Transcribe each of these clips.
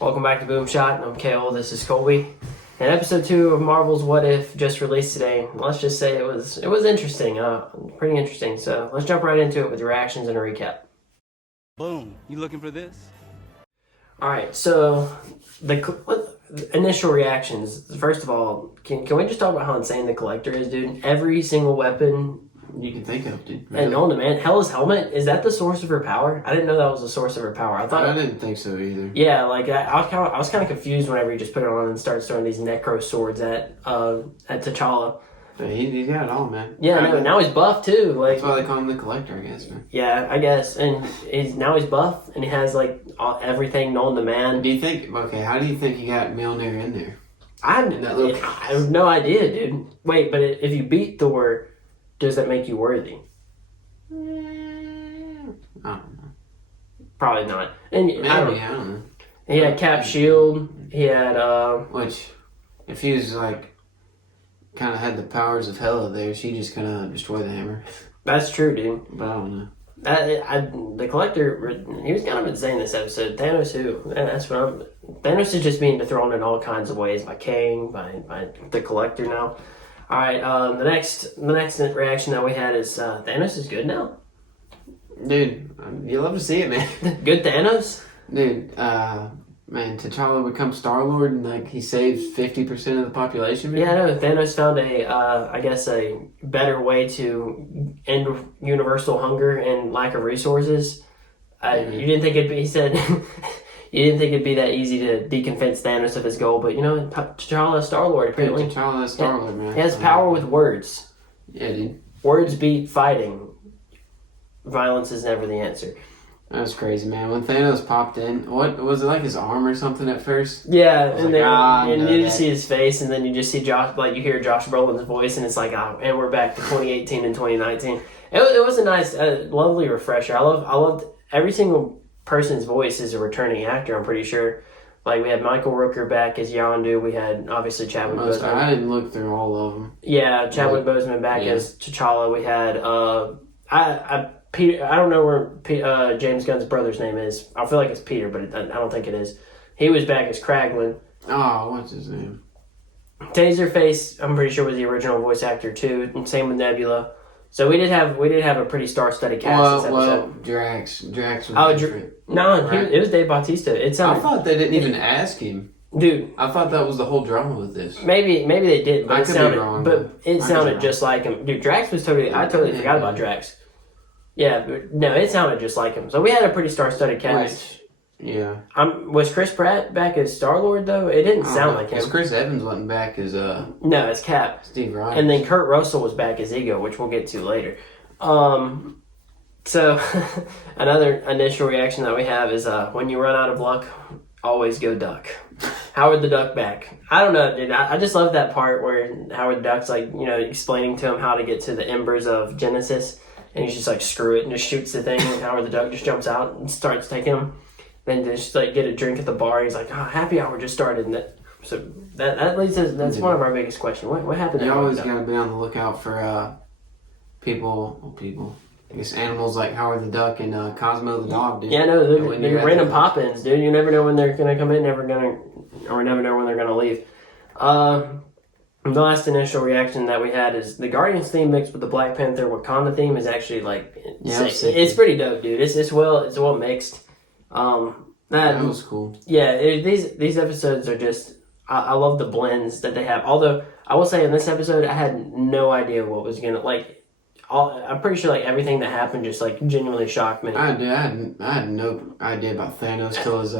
Welcome back to Boom Shot. I'm Kale. This is Colby. And episode 2 of Marvel's What If just released today. Let's just say it was interesting, pretty interesting. So let's jump right into it with reactions and a recap. Boom. You looking for this? All right. So the initial reactions. First of all, can we just talk about how insane the Collector is, dude? Every single weapon you can think of, dude. Really? And on demand. Hela's helmet, is that the source of her power? I didn't know that was the source of her power. I didn't think so either. Yeah, like I was kind of confused whenever he just put it on and started throwing these necro swords at T'Challa. He got it all, man. Yeah, no, now he's buff too. Like that's why they call him the Collector, I guess, man. Yeah, I guess, and he's buff and he has like everything known to man. Do you think? Okay, how do you think he got Mjolnir in there? I have no idea, dude. Wait, but if you beat Thor, does that make you worthy? I don't know. Probably not. And Maybe, I don't know. He had Cap shield. He had which, if he was like, kind of had the powers of Hela there, she just kind of destroyed the hammer. That's true, dude. But I don't know. The Collector, he was kind of insane this episode. Thanos, who? Thanos is just being dethroned in all kinds of ways by Kang, by the Collector now. All right, the next reaction that we had is Thanos is good now. Dude, you love to see it, man. Good Thanos? Dude, man, T'Challa becomes Star-Lord and like he saves 50% of the population. Man. Yeah, I know. Thanos found a better way to end universal hunger and lack of resources. You didn't think it'd be, he said, you didn't think it'd be that easy to deconvince Thanos of his goal, but you know, T'Challa is Star-Lord apparently. T'Challa is Star-Lord, man. He has power with words. Yeah, dude. Words beat fighting. Violence is never the answer. That was crazy, man. When Thanos popped in, what was it, like his arm or something at first? Yeah, and like, then you just see his face, and then you just see Josh, like you hear Josh Brolin's voice, and it's like, and we're back to 2018 and 2019. It was a nice, lovely refresher. I loved every single person's voice is a returning actor. I'm pretty sure. Like we had Michael Rooker back as Yondu. We had obviously Chadwick Boseman. I didn't look through all of them. Yeah, Chadwick Boseman back as T'Challa. We had Peter, I don't know where James Gunn's brother's name is. I feel like it's Peter, but I don't think it is. He was back as Kraglin. Oh, what's his name? Taserface, I'm pretty sure was the original voice actor too. And same with Nebula. So we did have a pretty star-studded cast this episode. Well, Drax was different. It was Dave Bautista. I thought they didn't even ask him. Dude, I thought that was the whole drama with this. Maybe they did, but it sounded just like him. Dude, Drax was I totally forgot about Drax. Yeah, but no, it sounded just like him. So we had a pretty star-studded cast. Yeah. Was Chris Pratt back as Star-Lord, though? It didn't sound like him. Chris Evans wasn't back as No, as Cap. Steve Rogers. And then Kurt Russell was back as Ego, which we'll get to later. So, another initial reaction that we have is when you run out of luck, always go duck. Howard the Duck back. I don't know, dude. I just love that part where Howard the Duck's like, explaining to him how to get to the embers of Genesis. And he's just like, screw it, and just shoots the thing. And Howard the Duck just jumps out and starts taking him. Then just like get a drink at the bar. He's like, happy hour just started. And that leads us, that's one of our biggest questions. What happened? You always got to be on the lookout for people. I guess animals like Howard the Duck and Cosmo the dog, dude. Yeah, no, they're random pop-ins, dude. You never know when they're gonna come in, never know when they're gonna leave. The last initial reaction that we had is the Guardians theme mixed with the Black Panther Wakanda theme is actually like sick. It's pretty dope, dude. It's well mixed. That was cool. Yeah, these episodes are just I love the blends that they have. Although I will say in this episode I had no idea what was gonna I'm pretty sure like everything that happened just like genuinely shocked me. I had no idea about Thanos till his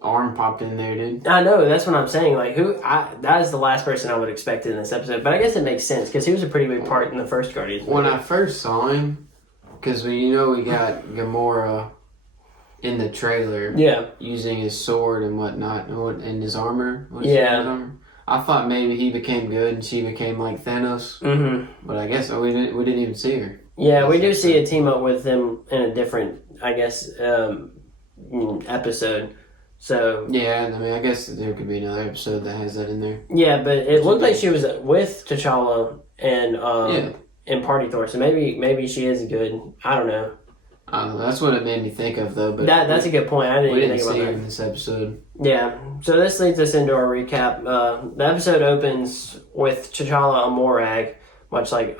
arm popped in there, dude. I know, that's what I'm saying. Like, that is the last person I would expect in this episode. But I guess it makes sense because he was a pretty big part in the first Guardians movie. When I first saw him, because we got Gamora in the trailer, using his sword and whatnot, and his armor. I thought maybe he became good and she became like Thanos. Mm-hmm. But I guess we didn't even see her. Yeah, we do see a team up with them in a different, I guess, episode. So yeah, I mean, I guess there could be another episode that has that in there. Yeah, but it looked like she was with T'Challa and Party Thor. So maybe she is good. I don't know. I don't know. That's what it made me think of, though. But that's a good point. I didn't we even didn't think see about it that. in this episode. Yeah, so this leads us into our recap. The episode opens with T'Challa on Morag, much like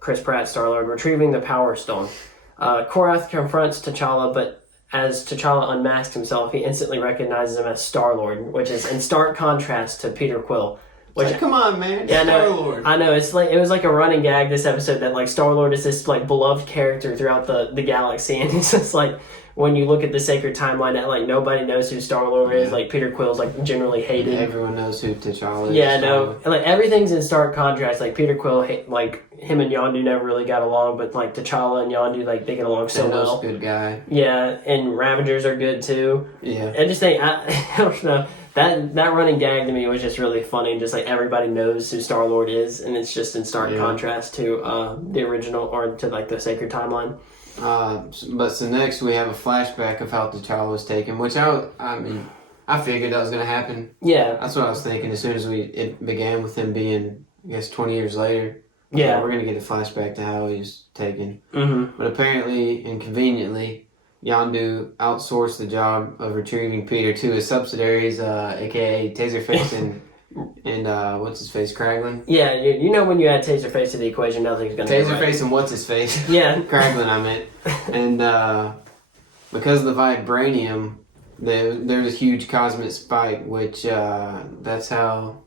Chris Pratt, Star-Lord, retrieving the Power Stone. Korath confronts T'Challa, but as T'Challa unmasks himself, he instantly recognizes him as Star-Lord, which is in stark contrast to Peter Quill. Which, Like, come on, man, yeah, Star-Lord. I know, it's like it was like a running gag this episode that like Star-Lord is this like beloved character throughout the galaxy, and it's just like when you look at the sacred timeline that like nobody knows who Star-Lord is, like Peter Quill's like generally hated. Everyone knows who T'Challa is. Yeah, no, like everything's in stark contrast. Like Peter Quill, like him and Yondu never really got along, but like T'Challa and Yondu, like they get along so well. Good guy. Yeah, and Ravagers are good too. Yeah. I just think I don't know. That running gag to me was just really funny. Just like everybody knows who Star-Lord is, and it's just in stark contrast to the original or to like the sacred timeline. But so next we have a flashback of how T'Challa was taken, which I mean, I figured that was gonna happen. Yeah, That's what I was thinking as soon as it began with him being, I guess, 20 years later. Yeah, we're gonna get a flashback to how he was taken. Mm-hmm. But apparently and conveniently, Yondu outsourced the job of retrieving Peter to his subsidiaries, aka Taserface and what's his face, Kraglin. Yeah, you know when you add Taserface to the equation, nothing's gonna go right. Taserface and what's his face? Yeah, Kraglin, I meant. And because of the vibranium, there was a huge cosmic spike, which that's how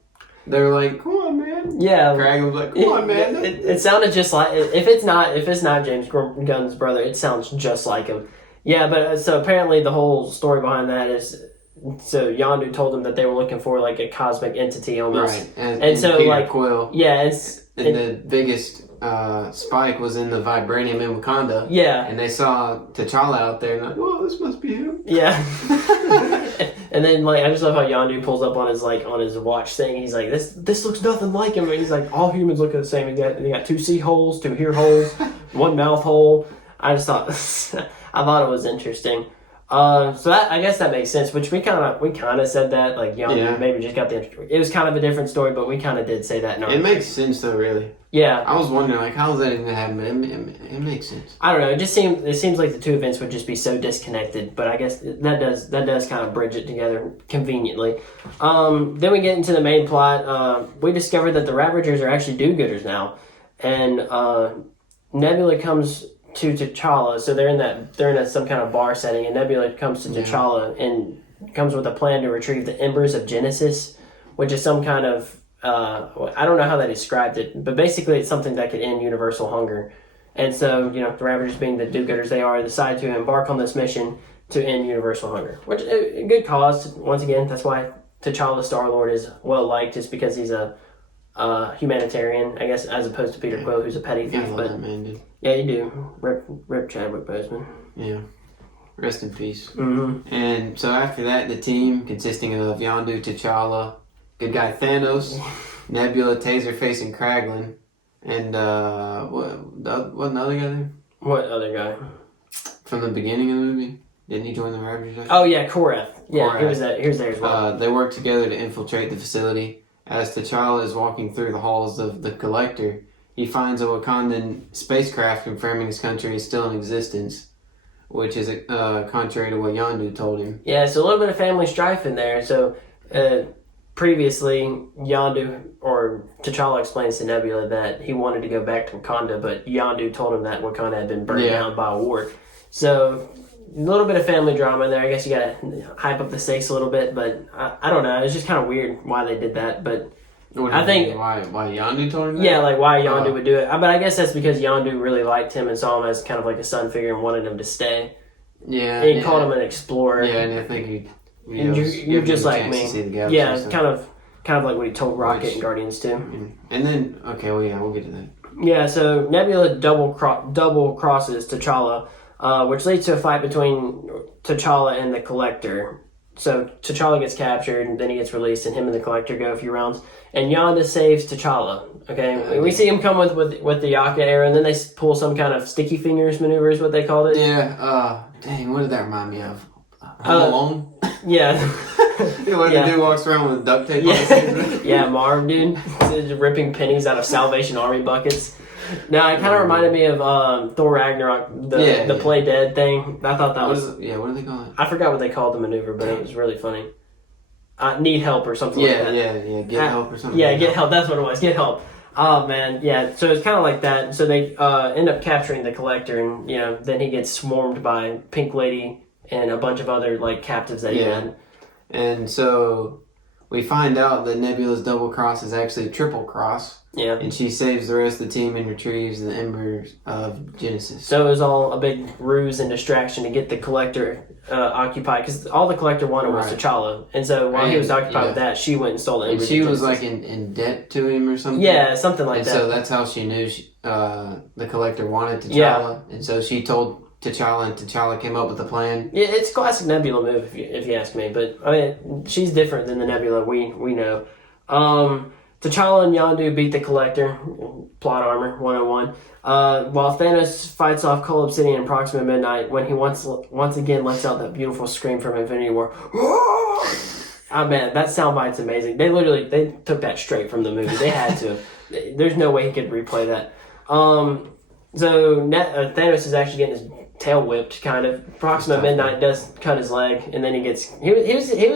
they were like, "Come on, man." Yeah, Kraglin was like, "Come on, man." It sounded just like if it's not James Gunn's brother, it sounds just like him. Yeah, but so apparently the whole story behind that is so Yondu told him that they were looking for like a cosmic entity almost, right? And so Peter like Quill, yeah, the biggest spike was in the vibranium in Wakanda. Yeah, and they saw T'Challa out there, and like, "Oh, this must be him." Yeah. And then like I just love how Yondu pulls up on his watch thing. He's like, this looks nothing like him. And he's like, all humans look the same. They got 2 C holes, 2 ear holes, 1 mouth hole. I just thought I thought it was interesting. So that, I guess that makes sense. Which we kind of said that like Yondu maybe just got it was kind of a different story, but we kind of did say that in our It makes sense though, really. Yeah, I was wondering like how is that even happen? It makes sense. I don't know. It seems like the two events would just be so disconnected, but I guess that does kind of bridge it together conveniently. Then we get into the main plot. We discovered that the Ravagers are actually do-gooders now, and Nebula comes to T'Challa. So they're in some kind of bar setting, and Nebula comes to T'Challa and comes with a plan to retrieve the Embers of Genesis, which is some kind of I don't know how they described it, but basically it's something that could end universal hunger. And so, the Ravagers, being the do-gooders they are, decide to embark on this mission to end universal hunger, which is a good cause. Once again, that's why T'Challa Star-Lord is well-liked, is because he's a humanitarian, I guess, as opposed to Peter Quill, who's a petty thief. But that man, dude. Yeah, you do. Rip Chadwick Boseman. Yeah. Rest in peace. Mm-hmm. And so after that, the team, consisting of Yondu, T'Challa, good guy Thanos, Nebula, Taserface, and Kraglin, and what another guy there? What other guy? From the beginning of the movie? Didn't he join the Ravagers? Oh yeah, Korath. Yeah, Korath. he was there as well. They work together to infiltrate the facility. As T'Challa is walking through the halls of the Collector, he finds a Wakandan spacecraft confirming his country is still in existence, which is contrary to what Yondu told him. Yeah, so a little bit of family strife in there. So previously, Yondu, or T'Challa, explains to Nebula that he wanted to go back to Wakanda, but Yondu told him that Wakanda had been burned down by a war. So a little bit of family drama in there. I guess you gotta hype up the stakes a little bit, but I don't know. It's just kind of weird why they did that, but I think why Yondu told him that? Yeah, like why Yondu would do it. But I guess that's because Yondu really liked him and saw him as kind of like a son figure and wanted him to stay. Yeah, and he called him an explorer. Yeah, and I think you're just like me. Yeah, so. kind of like what he told Rocket and Guardians too. And then we'll get to that. Yeah, so Nebula double crosses T'Challa, which leads to a fight between T'Challa and the Collector. So T'Challa gets captured, and then he gets released, and him and the Collector go a few rounds. And Yondu saves T'Challa. Okay, we see him come with the Yaka arrow, and then they pull some kind of sticky fingers maneuver, is what they called it. Yeah. Dang, what did that remind me of? Home Alone. Yeah. The dude walks around with duct tape on his head. Yeah, Marv, dude, ripping pennies out of Salvation Army buckets. No, it kind of reminded me of Thor Ragnarok, the play dead thing. I thought that was... what do they call it? I forgot what they called the maneuver, but it was really funny. Need help or something like that. Yeah, get help or something. Yeah, get help. That's what it was. Get help. Oh, man. Yeah, so it's kind of like that. So they end up capturing the Collector, and, then he gets swarmed by Pink Lady and a bunch of other, captives that he had. And so we find out that Nebula's double cross is actually a triple cross. Yeah. And she saves the rest of the team and retrieves the embers of Genesis. So it was all a big ruse and distraction to get the Collector occupied, because all the Collector wanted was T'Challa. And so while he was occupied with that, she went and stole the embers. And she was in debt to him or something? Yeah, something like and that. So that's how she knew the Collector wanted T'Challa. Yeah. And so she told T'Challa, and T'Challa came up with a plan. Yeah, it's classic Nebula move, if you ask me. But, I mean, she's different than the Nebula we know. T'Challa and Yondu beat the Collector, plot armor 101. While Thanos fights off Cull Obsidian in Proxima Midnight, when he once again lets out that beautiful scream from Infinity War. Oh man, that soundbite's amazing. They took that straight from the movie. They had to. There's no way he could replay that. So Thanos is actually getting his tail whipped, kind of. Proxima Midnight does cut his leg, and then he was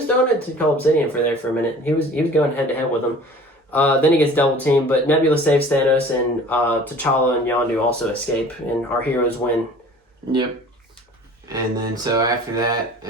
throwing it to Cull Obsidian for a minute. He was going head to head with him. Then he gets double teamed, but Nebula saves Thanos, and T'Challa and Yondu also escape, and our heroes win. Yep. And then so after that,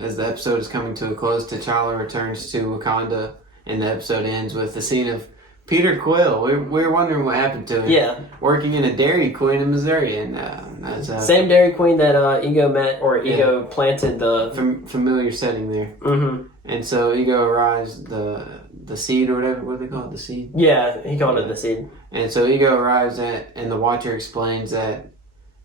as the episode is coming to a close, T'Challa returns to Wakanda, and the episode ends with the scene of Peter Quill. We're wondering what happened to him. Yeah. Working in a Dairy Queen in Missouri, and that's same Dairy Queen that Ego met, or Ego planted the familiar setting there. Mm-hmm. And so Ego arrives the seed or whatever. What do they call it? The seed. Yeah, he called it the seed. And so Ego arrives and the Watcher explains that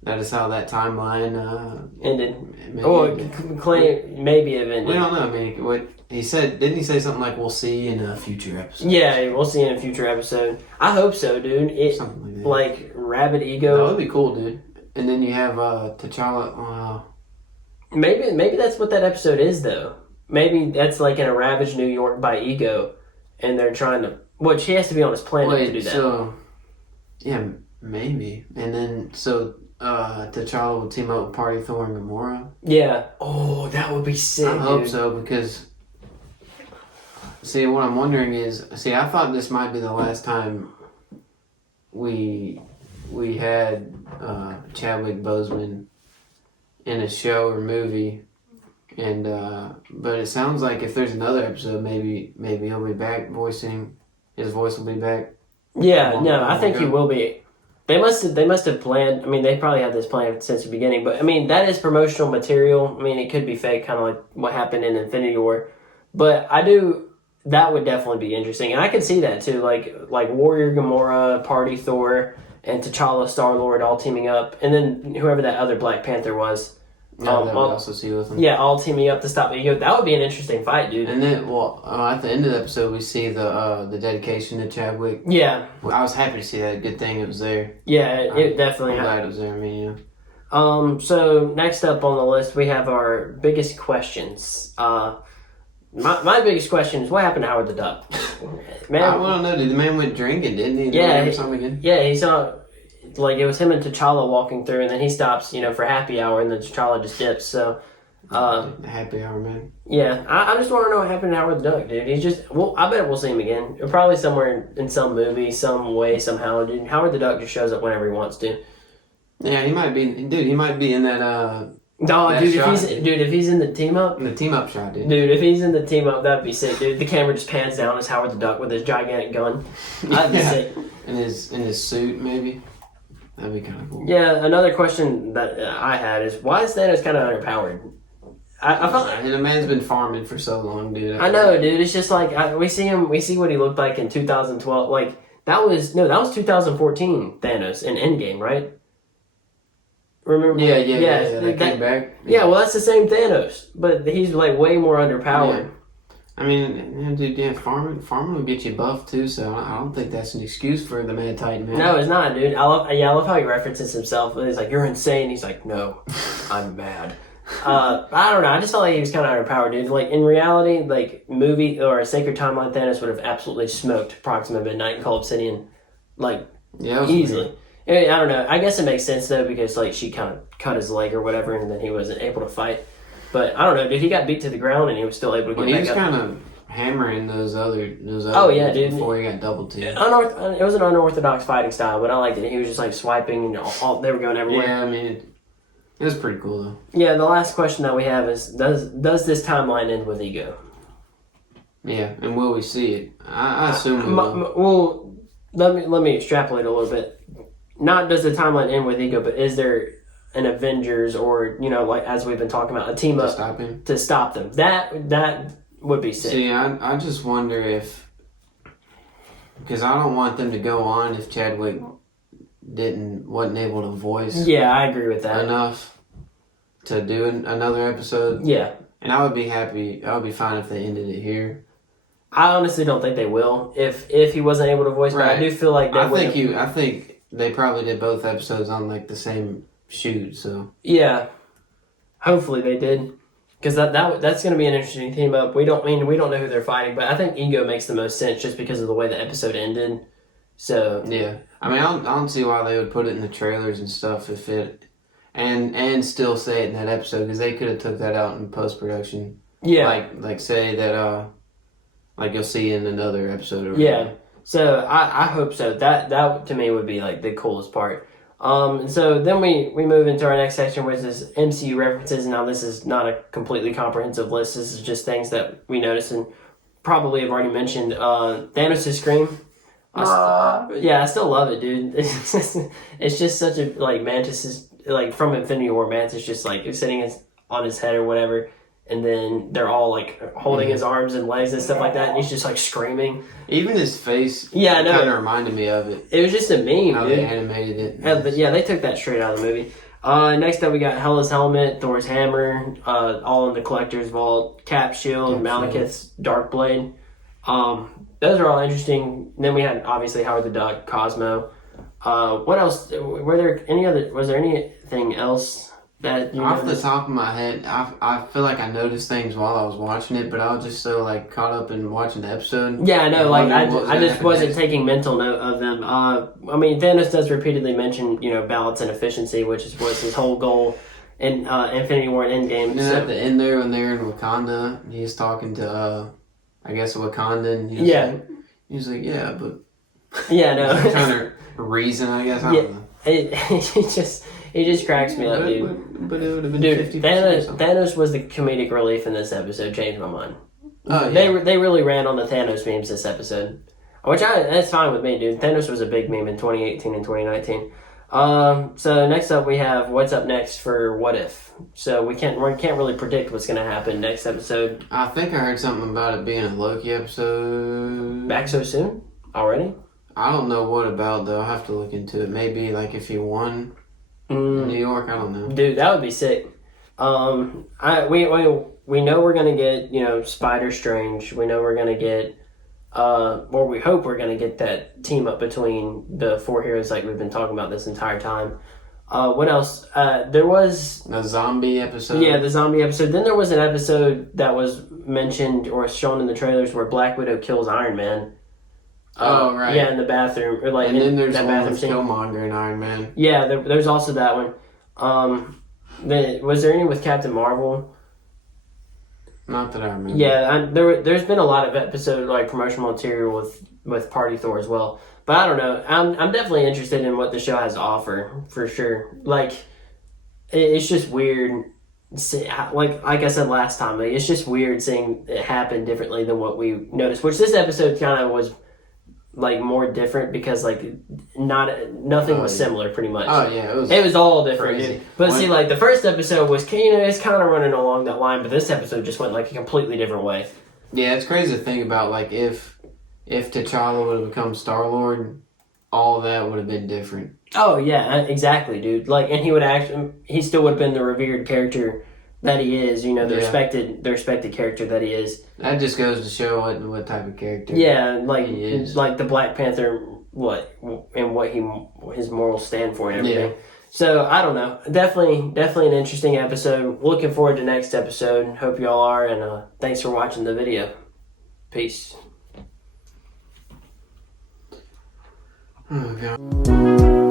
is how that timeline ended. Maybe maybe it ended. We don't know. I mean, what he said, didn't he say something like, we'll see in a future episode? Yeah, we'll see in a future episode. I hope so, dude. Something like that. Like Rabbit Ego. That would be cool, dude. And then you have T'Challa. Maybe that's what that episode is, though. Maybe that's like in a ravaged New York by Ego, and they're trying to... Which he has to be on his planet to do that. So, yeah, maybe. And then, so... T'Challa will team up with Party Thor and Gamora. Yeah. Oh, that would be sick. I hope so, because what I'm wondering is, I thought this might be the last time we had Chadwick Boseman in a show or movie, and but it sounds like if there's another episode, maybe he'll be back voicing. His voice will be back. Yeah. No, I think he will be. They must have planned. I mean, they probably had this plan since the beginning. But I mean, that is promotional material. I mean, it could be fake, kind of like what happened in Infinity War. But that would definitely be interesting, and I could see that too. Like Warrior Gamora, Party Thor, and T'Challa, Star-Lord all teaming up, and then whoever that other Black Panther was. Yeah, that would also see with them. Yeah, all teaming up to stop Ego. That would be an interesting fight, dude. And then, at the end of the episode, we see the dedication to Chadwick. Yeah. I was happy to see that. Good thing it was there. Yeah, it definitely. I'm glad it was there. I mean, yeah. So next up on the list, we have our biggest questions. My biggest question is, what happened to Howard the Duck? Man, I don't know, dude. The man went drinking, didn't he? Yeah. Again? Yeah, he saw... Like, it was him and T'Challa walking through, and then he stops, for happy hour, and then T'Challa just dips, so... happy hour, man. Yeah, I just want to know what happened to Howard the Duck, dude. He's just... Well, I bet we'll see him again. Probably somewhere in some movie, some way, somehow, dude. Howard the Duck just shows up whenever he wants to. Yeah, he might be... Dude, he might be in that, No, dude, if he's in the team-up... In the team-up shot, dude. Dude, if he's in the team-up, that'd be sick, dude. The camera just pans down as Howard the Duck with his gigantic gun. That'd be sick. In his suit, maybe. That'd be kind of cool. Yeah, another question that I had is, why is Thanos kind of underpowered? I felt and the man's been farming for so long, dude. I know, dude. It's just like we see what he looked like in 2012. Like that was 2014 Thanos in Endgame, right? Remember? Yeah. That came back. Yeah, well, that's the same Thanos, but he's like way more underpowered. Yeah. I mean, dude, farming will get you buff too, so I don't think that's an excuse for the Mad Titan, man. No, it's not, dude. I love how he references himself. He's like, "You're insane." He's like, "No, I'm mad." I don't know. I just felt like he was kind of underpowered, dude. Like in reality, like movie or a Sacred Timeline, Thanos would have absolutely smoked Proxima Midnight and Cull Obsidian. Like Yeah, it was easily. I don't know. I guess it makes sense though because like she kind of cut his leg or whatever, and then he wasn't able to fight. But I don't know, dude. He got beat to the ground, and he was still able to get back up. He was kind of hammering those other dude. Before he got double teamed. It was an unorthodox fighting style, but I liked it. He was just like swiping, and they were going everywhere. Yeah, I mean, it was pretty cool though. Yeah, the last question that we have is: Does this timeline end with Ego? Yeah, and will we see it? I assume we will. Well, let me extrapolate a little bit. Not does the timeline end with Ego, but is there an Avengers or like as we've been talking about a team up to stop them? That would be sick. See, I just wonder if because I don't want them to go on if Chadwick wasn't able to voice. Yeah, I agree with that enough to do another episode. Yeah, and I would be happy. I would be fine if they ended it here. I honestly don't think they will. If he wasn't able to voice, right. But I do feel like they I think they probably did both episodes on like the same shoot. So yeah, hopefully they did, because that's going to be an interesting team up. We don't know who they're fighting, but I think Ego makes the most sense just because of the way the episode ended. So yeah, I mean I don't see why they would put it in the trailers and stuff if it and still say it in that episode because they could have took that out in post production. Yeah, like say that. Like you'll see in another episode. Or yeah. So I hope so. That to me would be like the coolest part. And so then we move into our next section, which is MCU references. Now this is not a completely comprehensive list. This is just things that we noticed and probably have already mentioned. Thanos' scream. I still love it, dude. It's just such a like Mantis is like from Infinity War. Mantis just like sitting on his head or whatever. And then they're all like holding his arms and legs and stuff like that, and he's just like screaming. Even his face, yeah, I know. Kind of reminded me of it. It was just a meme, how dude. They animated it. But yeah, they took that straight out of the movie. Next up, we got Hela's helmet, Thor's hammer, all in the collector's vault. Cap's shield, Malekith's dark blade. Those are all interesting. Then we had obviously Howard the Duck, Cosmo. What else? Was there anything else? Off the top of my head, I feel like I noticed things while I was watching it, but I was just so like caught up in watching the episode. Yeah, I know. Like I just wasn't taking mental note of them. I mean, Thanos does repeatedly mention balance and efficiency, which was his whole goal in Infinity War and Endgame. And then at the end there, when they're in Wakanda, he's talking to I guess Wakanda, and he's like, yeah, but no, trying to reason, I guess. I don't know. It just cracks me up, dude. But it would have been 50%. Thanos was the comedic relief in this episode. Changed my mind. Oh, yeah. They really ran on the Thanos memes this episode, which that's fine with me, dude. Thanos was a big meme in 2018 and 2019. So next up we have what's up next for What If. So we can't really predict what's going to happen next episode. I think I heard something about it being a Loki episode. Back so soon already? I don't know what about though. I'll have to look into it. Maybe like if he won in New York, I don't know. Dude, that would be sick. We know we're gonna get Spider Strange. We know we're gonna get or we hope we're gonna get that team up between the four heroes like we've been talking about this entire time. What else? There was the zombie episode. Yeah, the zombie episode. Then there was an episode that was mentioned or shown in the trailers where Black Widow kills Iron Man. Right. Yeah, in the bathroom. Or like, and then there's that one with Killmonger and Iron Man. Yeah, there's also that one. Was there any with Captain Marvel? Not that I remember. Yeah, there's been a lot of episode like promotional material with Party Thor as well. But I don't know. I'm definitely interested in what the show has to offer for sure. Like, it's just weird. Like I said last time, like, it's just weird seeing it happen differently than what we noticed. Which this episode kind of was like more different because like nothing was similar pretty much. Oh yeah, it was all different. Crazy. But see, like the first episode was it's kind of running along that line, but this episode just went like a completely different way. Yeah, it's crazy to think about like if T'Challa would have become Star-Lord, all that would have been different. Oh yeah, exactly, dude. Like, and he still would have been the revered character that he is, the respected character that he is. That just goes to show what type of character. Yeah, like he is. Like the Black Panther, what his morals stand for and everything. Yeah. So I don't know. Definitely an interesting episode. Looking forward to next episode. Hope y'all are, and thanks for watching the video. Peace. Oh god.